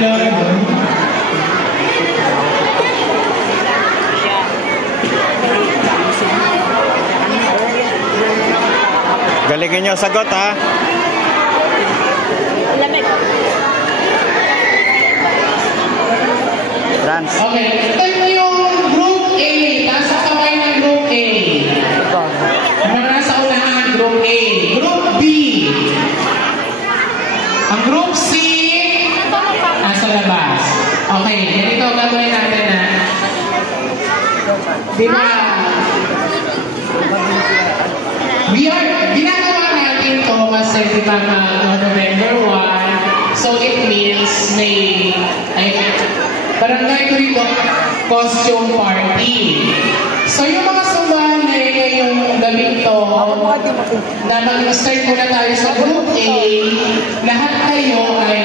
Lord. Galingin nyo sagot, ha? Trans. Okay, ito yung Group A. Nasa kamay ng Group A. Ano nasa unahan? Group A. Group B. Ang Group C, nasa labas. Okay, ganito gagawin natin na. Diba? Ginagawa natin to kasi diba November 1, so it means may barangay ko rito costume party. So yung mga sumanay ngayong gabing to, na mag-start muna tayo sa Group A, lahat kayo ay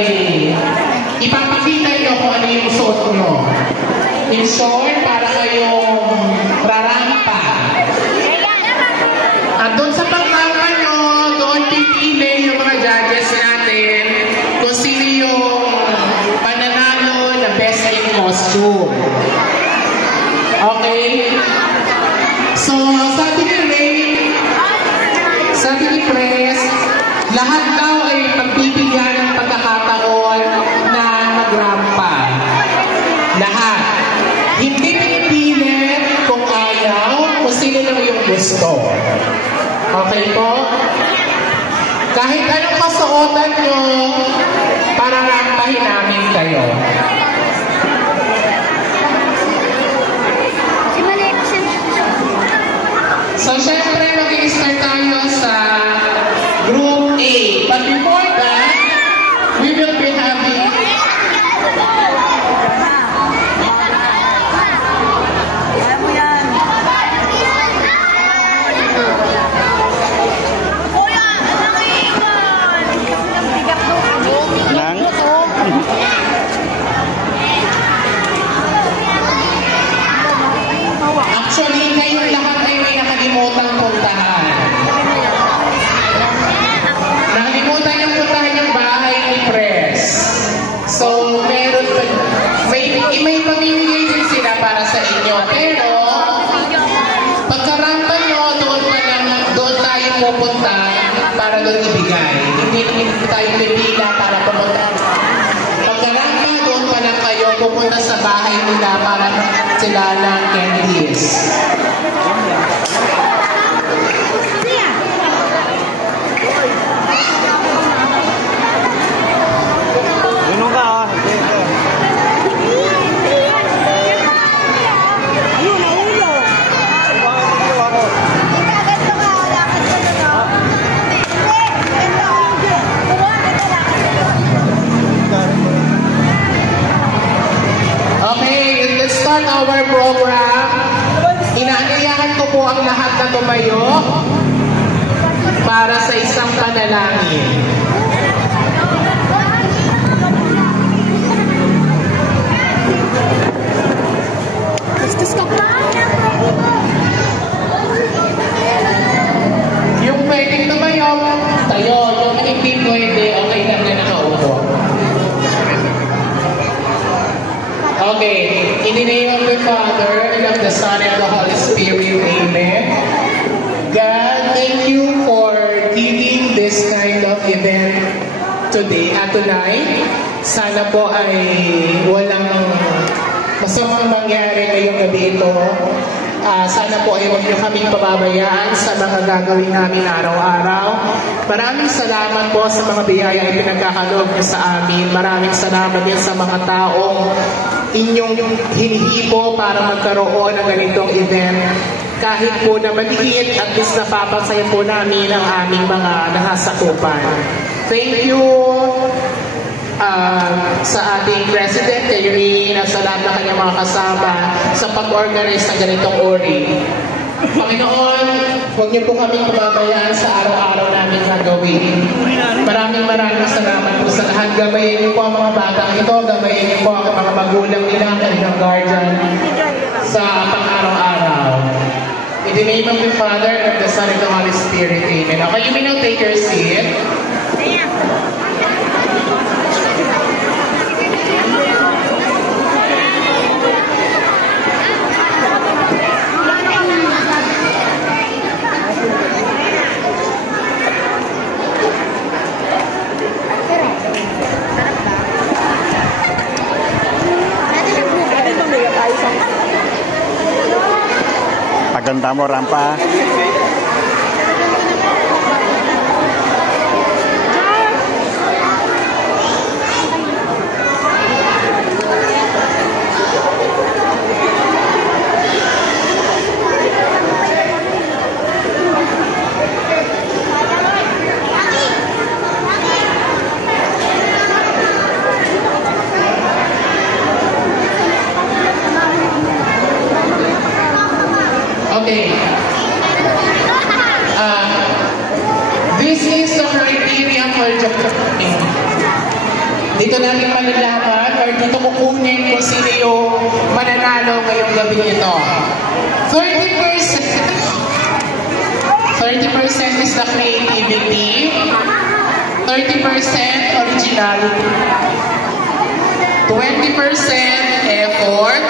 ipapakita nyo kung ano yung suot nyo. In short, para kayong rarampa. At doon sa pagrampa nyo, doon pipili yung mga judges natin kung sino yung pananalo na best in costume. Okay? So, sabi ni Pres, lahat daw ay pagbibigyan ng pagkakataon na magrampa. Lahat. Hindi pinipilit kung ayaw, kung sino lang yung gusto. Okay po? Kahit anong kasuotan nyo, para rampahin namin kayo. So, syempre, mag-i-start tayo sa Group A. But before that, we will be having actually, kayong lahat ay may nakalimutang puntahan. Nakalimutan yung puntahan yung bahay ni Pres. So, meron may pamimigay din sila para sa inyo. Pero, pagkarampa nyo, doon tayo pupunta para doon ibigay. Hindi tayo pipila para pumunta. Pagkarampa, doon pa lang kayo pupunta sa bahay nila para sila ng candies. Okay, let's start our program. Inaanyayahan ko po ang lahat na tumayo para sa isang panalangin. Yung pwedeng tumayo, tayo. Yung hindi pwede, okay lang na nakaupo. Okay, in the name of the Father, and of the Son, and the Holy Spirit, Amen. God, thank you for giving this kind of event today at tonight. Sana po ay walang masamang mangyari ngayong gabi ito. Sana po ay huwag niyo kaming pababayaan sa mga gagawin namin araw-araw. Maraming salamat po sa mga biyaya ay pinagkakaloob niyo sa amin. Maraming salamat din sa mga taong inyong hinihipo para magkaroon ng ganitong event. Kahit po na maliit, at least napapasaya po namin ang aming mga nasasakupan. Thank you sa ating President, kay Rain, at sa lahat ng kanyang mga kasama sa pag-organize ng ganitong ori. Panginoon, huwag niyo po kaming pababayaan sa araw-araw namin gagawin. Maraming salamat po sa lahat. Gabayin niyo po ang mga batang ito, gabayin niyo po ang mga magulang nila, kanilang guardian sa pang-araw-araw. In the name of the Father, and of the Son, and the Holy Spirit, Amen. Okay, you may now take your seat. Tanda mo, rampa. Okay. This is the criteria for joining. Dito natin malalaman or dito kukunin kung sino yung mananalo ngayong gabi ito. 30% is the creativity, 30% originality, 20% effort,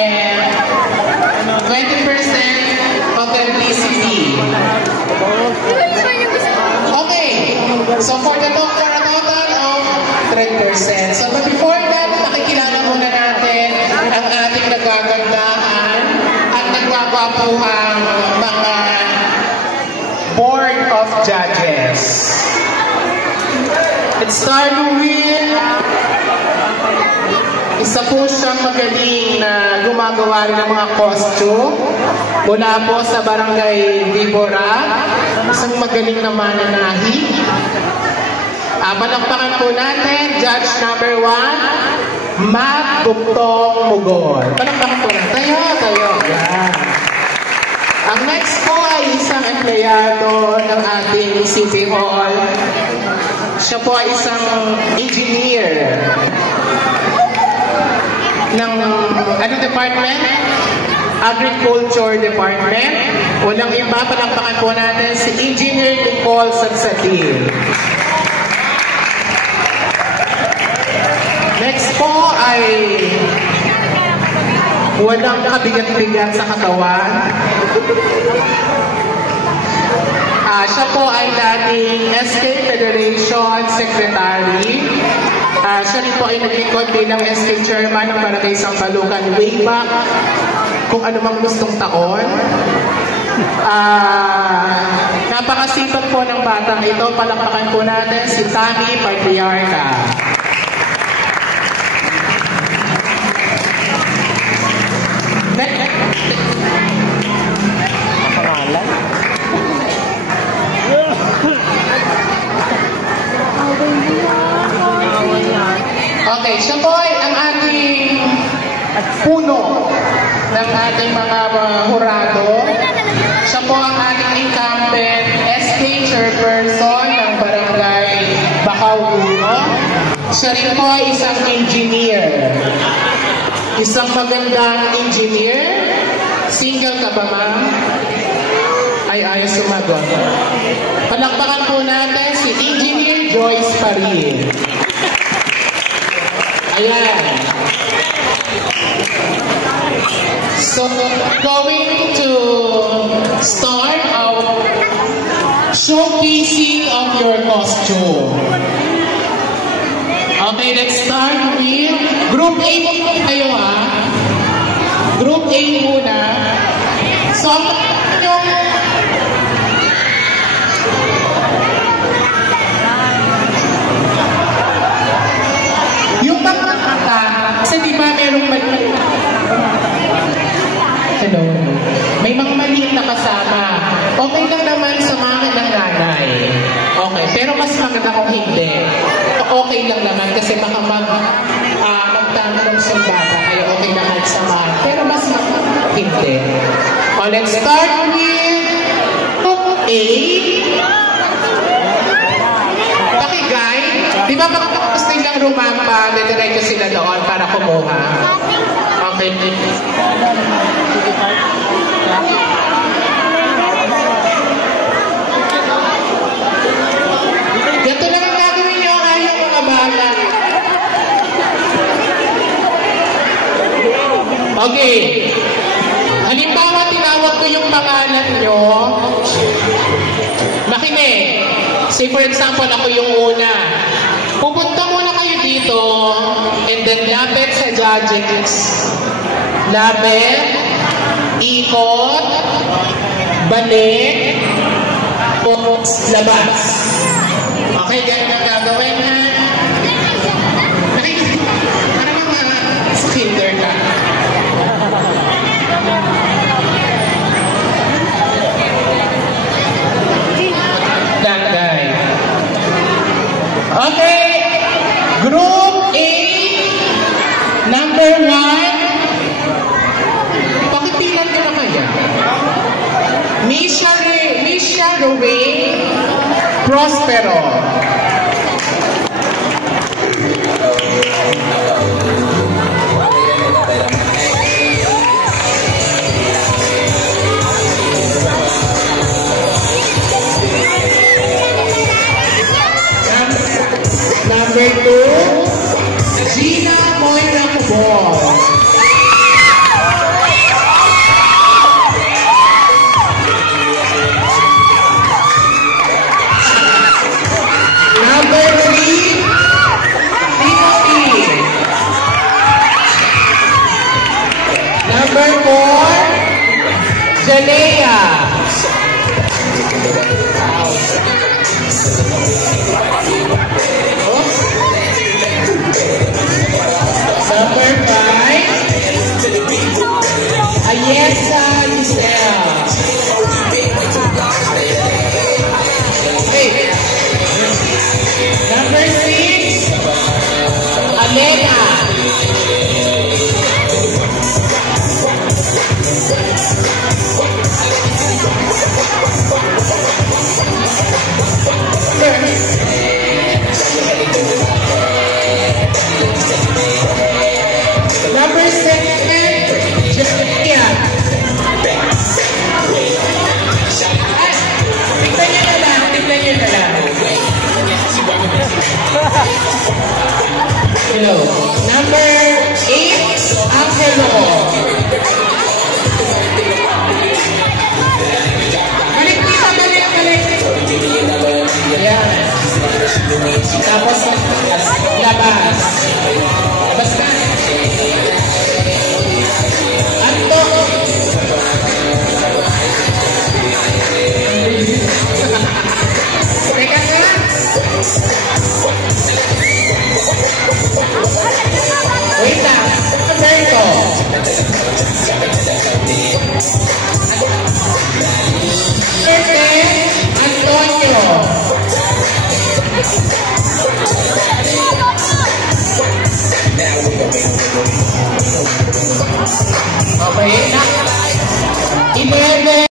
and 20% authenticity. Okay, so for a total of 3%. So but before that, makikilala muna natin ang ating nagagandahan at nagwagwapuhang mga board of judges. Let's start with isa po siyang magaling na gumagawa rin ng mga costume mula po sa Barangay Vibora. Isang magaling na mananahi. Palakpakan po natin, judge number 1, Matt Buktong Mugor. Palakpakan po natin. Tayo. Yan. Ang next po ay isang empleyado ng ating City Hall. Siya po ay isang engineer ng department? Agriculture Department. Walang iba, palakpakan po natin si Engineer Nicole Sansatil. Next po ay walang kabigat-bigat sa katawan. Siya po ay dating SK Federation Secretary. Siya rin po ay naglingkod bilang SK Chairman ng Barangay Sampalucan way back kung ano mang gustong taon. Napakasipag po ng batang ito. Palakpakan po natin si Tammy Patriarca. Okay, siya po ay ang ating puno ng ating mga hurado. Siya po ang ating incumbent SK Chairperson ng Barangay Bacau 1. Siya rin po ay isang engineer. Isang magandang engineer. Single ka ba, ma'am? Ay, ayos sumagot. Palakpakan po natin si Engineer Joyce Paril. Ayan. So, going to start our showcasing of your costume. Okay, let's start with Group A muna kayo, ha? Group A muna. So, yung mga kata, kasi di ba merong maliit? Hello? May mga maliit na kasama. Okay lang naman sa mga ng nanay. Okay, pero mas maganda kung hindi. Okay lang naman kasi baka magtama ng sundaba, kaya okay naman sa mga. Pero mas hindi. Let's start with Group A. Pakigay. Di ba pagkatapos nilang rumampa, didiretso sila doon para kumuha? Okay. Ganito lang ang gagawin nyo, ayaw mga bata. Okay. Halimbawa, tinawag ko yung pangalan nyo. Makinig. Say for example, ako yung una. Pupunta muna kayo dito and then lapit sa judges. Lapit. Ikot, balik, labas. Okay, ganyan ang gagawin ha. Parang mga sa kinder ka. That guy. Okay, Group A, number 1. Pakipilan ko na kaya. Misha Roway Prospero. Number 2, Gina Moira Cubol. Number 3, Timothy. Number 4, Jalea. Number 5, Ayesa Giselle. Hey. Number 6, Alena. Number 7, Jessica. Tignan niyo na lang. Hello. Number 8, Angelo. Balik. Ayan. Tapos, labas. Labas ka. Anto. Teka nga. Wait lang. Roberto. Antonio. Okay na. 11.